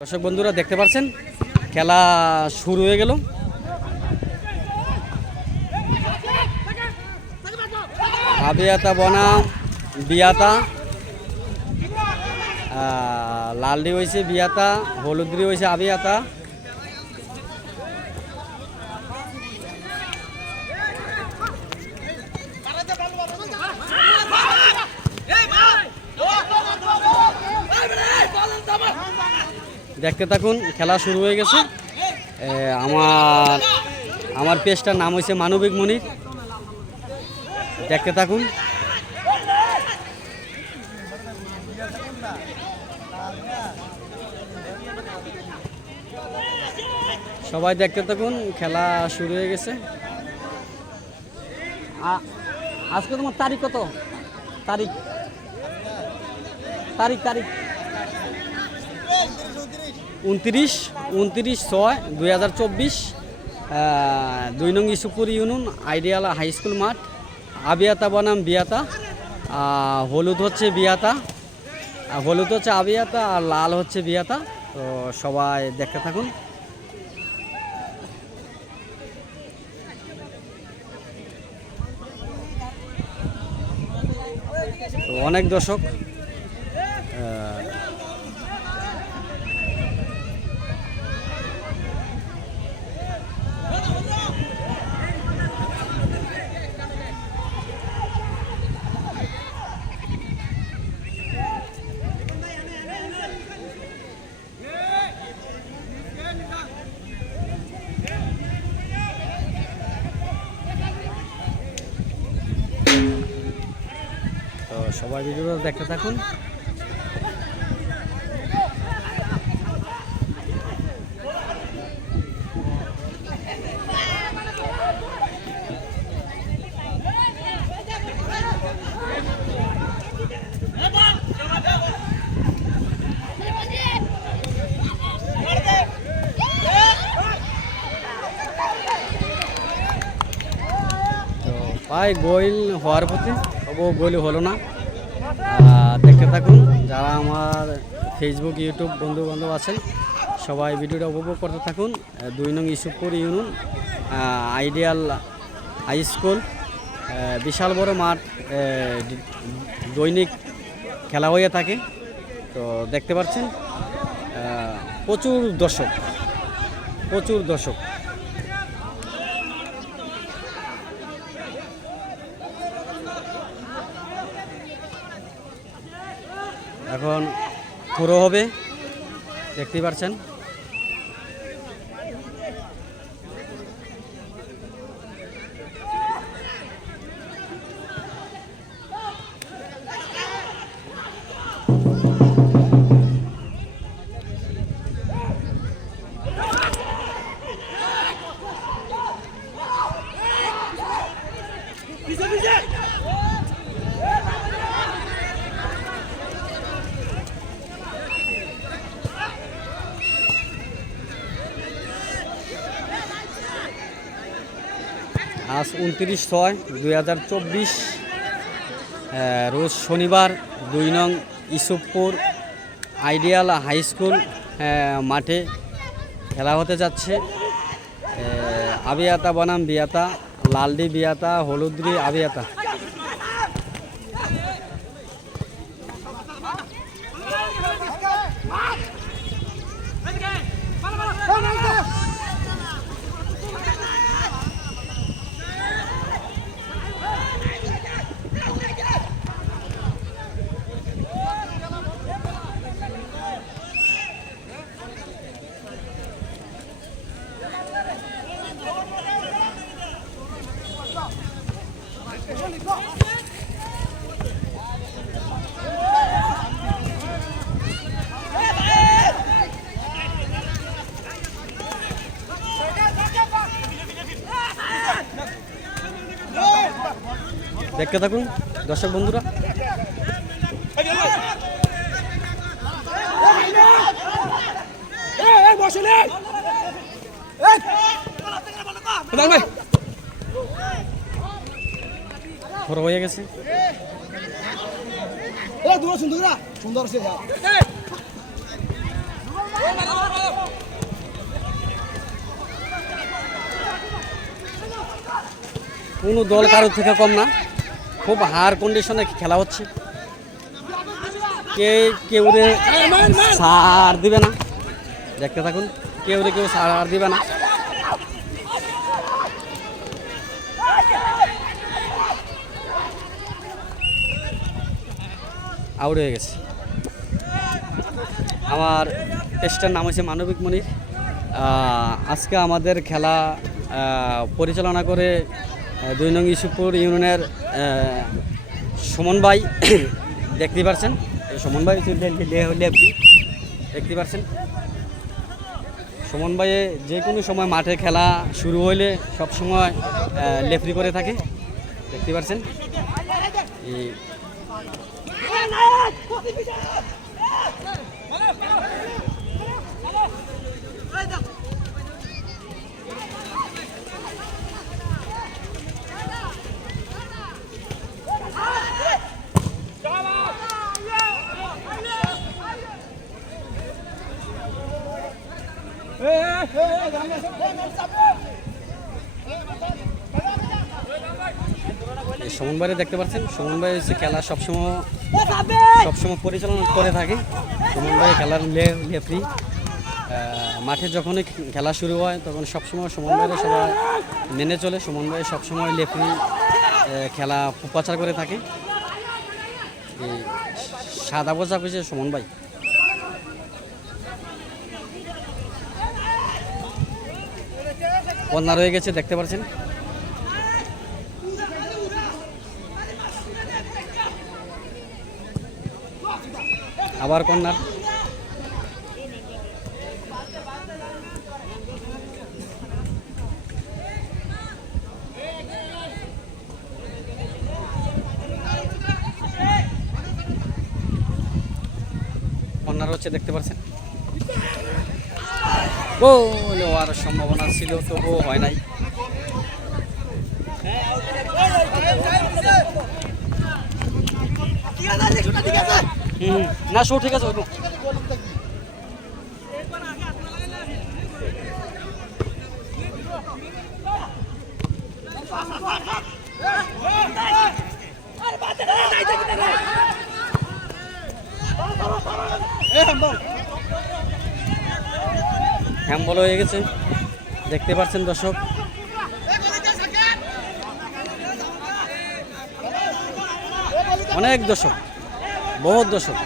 দর্শক বন্ধুরা দেখতে পাচ্ছেন খেলা শুরু হয়ে গেল। আবিয়াতা বনাম বিয়াতা, লালডি হয়েছে বিয়াতা, হলুদরি হয়েছে আবিয়াতা। দেখতে থাকুন, খেলা শুরু হয়ে গেছে। আমার পেজটার নাম হয়েছে মানবিক মনির। দেখতে থাকুন। সবাই দেখতে থাকুন, খেলা শুরু হয়ে গেছে। আজকে তোমার তারিখ কত? তারিখ তারিখ তারিখ 29/6/2024, 2 নং Isupur union ideal high school মাঠ। আবিয়াতা বনাম বিয়াতা, হলুদ হচ্ছে বিয়াতা, হলুদ হচ্ছে আবিয়াতা, আর লাল হচ্ছে বিয়াতা। তো সবাই দেখতে থাকুন। তো অনেক দর্শক সবাই ভিডিওটা দেখতে থাকুন। তো ভাই গোল হওয়ার পথে, তবু গোল হলো না। দেখতে থাকুন। যারা আমার ফেসবুক ইউটিউব বন্ধু বান্ধব আছেন সবাই ভিডিওটা উপভোগ করতে থাকুন। 2 নং Isupur union ideal high school, বিশাল বড় মাঠ, দৈনিক খেলা হয়ে থাকে। তো দেখতে পাচ্ছেন প্রচুর দর্শক। এখন থ্রো হবে, দেখতেই পাচ্ছেন। আজ 29/6/2024, রোজ শনিবার, 2 নং ইসুপুর আইডিয়াল হাই স্কুল মাঠে খেলা হতে যাচ্ছে। আবিয়াতা বনাম বিয়াতা, লালডি বিয়াতা, হলুদরি আবিয়াতা। দেখতে থাকুন দর্শক বন্ধুরা। বড় হয়ে গেছে। সুন্দর কোনো দল কারোর থেকে কম না, খুব হার কন্ডিশনে খেলা হচ্ছে। কেউ ছাড় দিবে না, দেখতে থাকুন, কেউ ছাড় দিবে না। আউট হয়ে গেছে। আমার টেস্টের নাম হচ্ছে মানবিক মনির। আজকে আমাদের খেলা পরিচালনা করে 2 নং ইউসুফপুর ইউনিয়নের সুমন ভাই। দেখতে পাচ্ছেন সুমন ভাই দেখতে পাচ্ছেন সুমন ভাই যে কোনো সময় মাঠে খেলা শুরু হইলে সব সময় লেফরি করে থাকে, দেখতে পাচ্ছেন। সুমন ভাই দেখতে পাচ্ছেন, সুমন ভাই হচ্ছে খেলা সবসময় পরিচালনা করে থাকে। সুমন ভাই খেলার লেফরি। মাঠে যখনই খেলা শুরু হয় তখন সবসময় সুমন ভাইয়ের সবাই মেনে চলে। সুমন ভাই সবসময় লেফরি খেলা প্রচার করে থাকে। এই সাদা পোশাক হচ্ছে সুমন ভাই। কর্নার হয়ে গেছে, দেখতে পাচ্ছেন। আবার কর্নার। কর্নার হচ্ছে, দেখতে পাচ্ছেন। গোল হওয়ার সম্ভাবনা ছিল, তবুও হয় নাই। না শো ঠিক আছে। হ্যাম্বল হয়ে গেছে, দেখতে পাচ্ছেন দর্শক। অনেক দর্শক, বহুত দর্শক।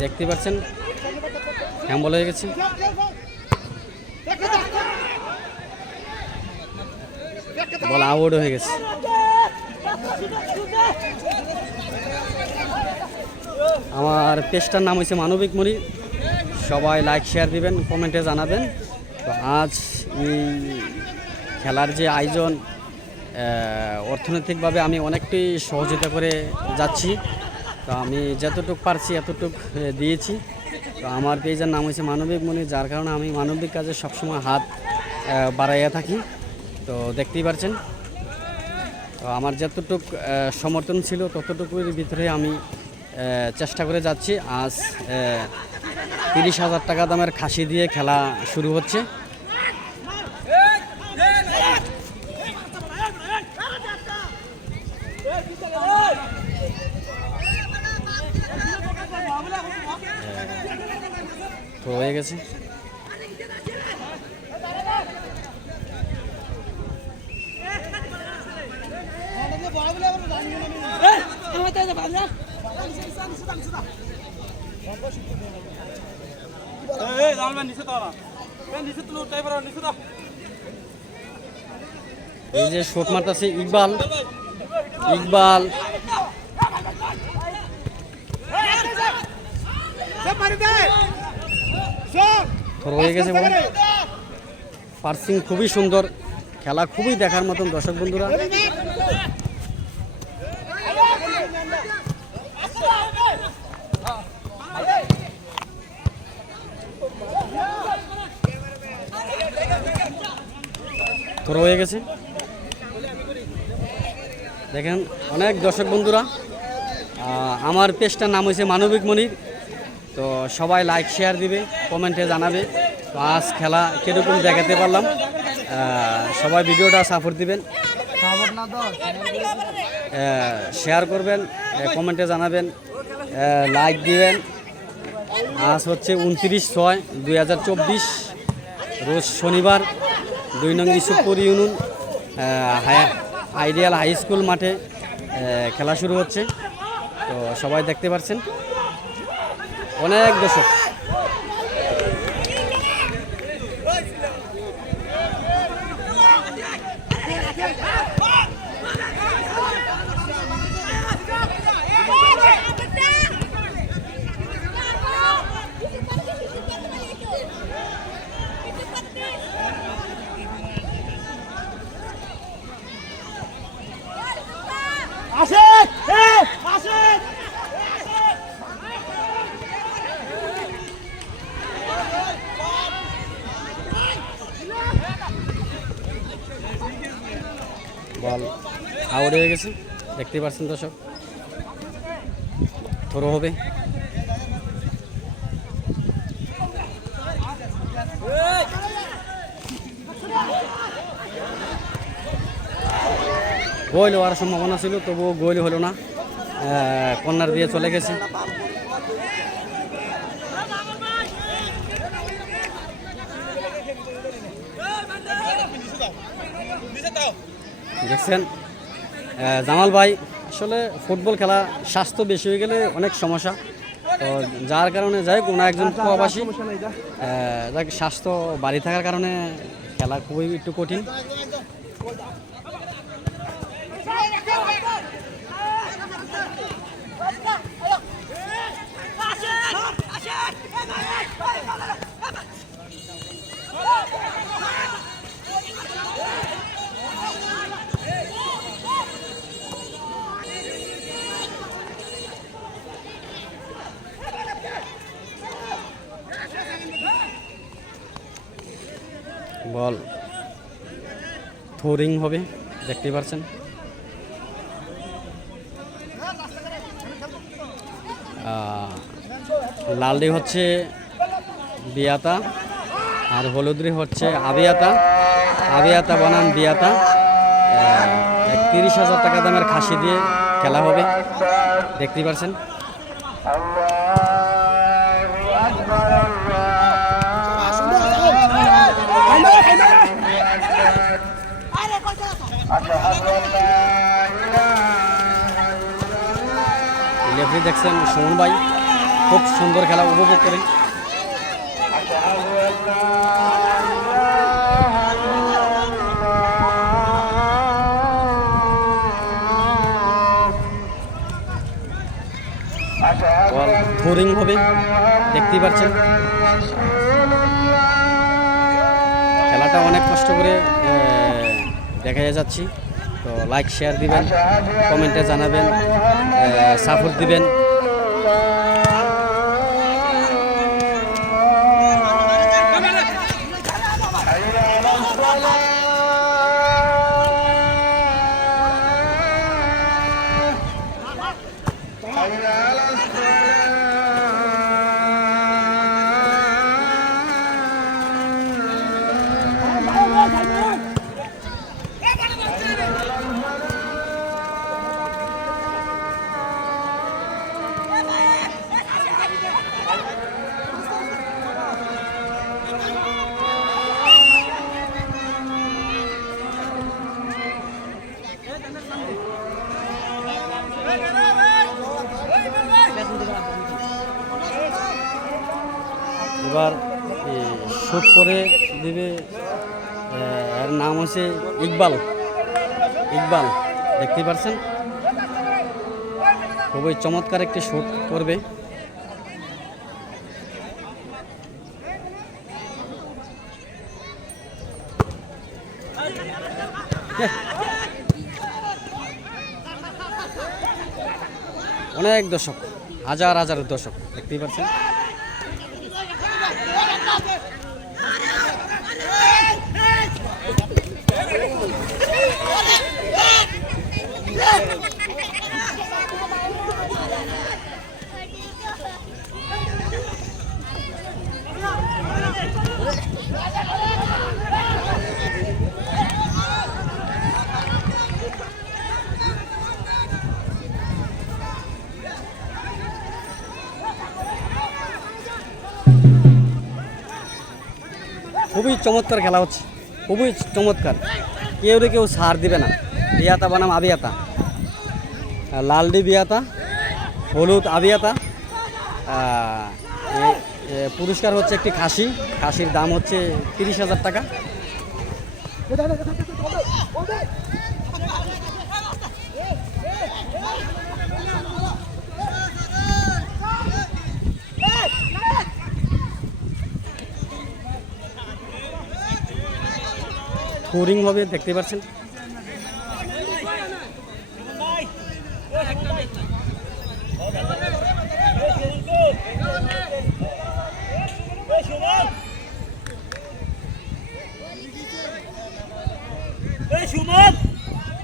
দেখতে পাচ্ছেন হ্যাম্বল হয়ে গেছে। বল আউট হয়ে গেছে। আমার পেজটার নাম হচ্ছে মানবিক মনির। সবাই লাইক শেয়ার দিবেন, কমেন্টে জানাবেন। তো আজ এই খেলার যে আয়োজন, অর্থনৈতিকভাবে আমি অনেকটাই সহযোগিতা করে যাচ্ছি। তো আমি যতটুকু পারছি এতটুকু দিয়েছি। তো আমার পেজের নাম হচ্ছে মানবিক মনির, যার কারণে আমি মানবিক কাজে সবসময় হাত বাড়াইয়া থাকি। তো দেখতেই পাচ্ছেন। তো আমার যতটুক সমর্থন ছিল ততটুকুর ভিতরে আমি চেষ্টা করে যাচ্ছি। আজ 30,000 টাকা দামের খাসি দিয়ে খেলা শুরু হচ্ছে। তো হয়ে গেছে। এই যে শট মারতেছে ইকবাল, হয়ে গেছে। পার্সিং খুবই সুন্দর, খেলা খুবই দেখার মতন দর্শক বন্ধুরা। হয়ে গেছে, দেখেন অনেক দর্শক বন্ধুরা, আমার পেজটার নাম হয়েছে মানবিক মনির। তো সবাই লাইক শেয়ার দিবে, কমেন্টে জানাবে তো আজ খেলা কীরকম দেখাতে পারলাম। সবাই ভিডিওটা সাপোর্ট দিবেন, শেয়ার করবেন, কমেন্টে জানাবেন, লাইক দিবেন। আজ হচ্ছে 29/6/2024, রোজ শনিবার, 2 নং Isupur union ideal high school মাঠে খেলা শুরু হচ্ছে। তো সবাই দেখতে পাচ্ছেন অনেক দর্শক। বল আউট হয়ে গেছে, দেখতে পাচ্ছেন দর্শক। থ্রো হবে। গোল হওয়ার সম্ভাবনা ছিল, তবুও গোল হলো না, কর্নার দিয়ে চলে গেছে। দেখছেন জামাল ভাই, আসলে ফুটবল খেলা স্বাস্থ্য বেশি হয়ে গেলে অনেক সমস্যা। তো যার কারণে যাই কোনো একজন প্রবাসী যাক স্বাস্থ্য বাড়ি থাকার কারণে খেলা খুবই একটু কঠিন। বল থ্রোইং হবে, দেখতে পাচ্ছেন। লালডি হচ্ছে বিয়াতা আর হলুদরি হচ্ছে আবিয়াতা। আবিয়াতা বনাম বিয়াতা। 30,000 টাকা দামের খাসি দিয়ে খেলা হবে, দেখতে পাচ্ছেন। রেফারি দেখছেন সুমন ভাই, খুব সুন্দর খেলা উপভোগ করে। থ্রোইং হবে, দেখতেই পাচ্ছেন। খেলাটা অনেক কষ্ট করে দেখা যাচ্ছি। তো লাইক শেয়ার দিবেন, কমেন্টে জানাবেন, সাপোর্ট দিবেন। এবার শুট করে দিবে, এর নাম হচ্ছে ইকবাল। ইকবাল দেখতে পাচ্ছেন, খুবই চমৎকার একটি শুট করবে। অনেক দর্শক, হাজার হাজার দর্শক দেখতেই পাচ্ছেন। খুবই চমৎকার খেলা হচ্ছে, খুবই চমৎকার। কেউ রে কেউ সার দিবে না। বিয়াতা বানাম আবিয়াতা, লালডি বিয়াতা, হলুদ আবিয়াতা। পুরস্কার হচ্ছে একটি খাসি, খাসির দাম হচ্ছে 30,000 টাকা। ফোরিং হবে দেখতে পাচ্ছেন। Hey,